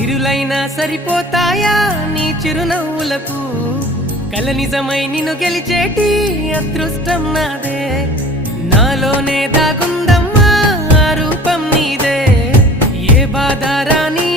సిరులైనా సరిపోతాయా నీ చిరునవ్వులకు కల నిజమై నిన్ను గెలిచేటి అదృష్టం నాదే నాలోనే దాగుందమ్మా ఆ రూపం నీదే ఏ బాధ రాని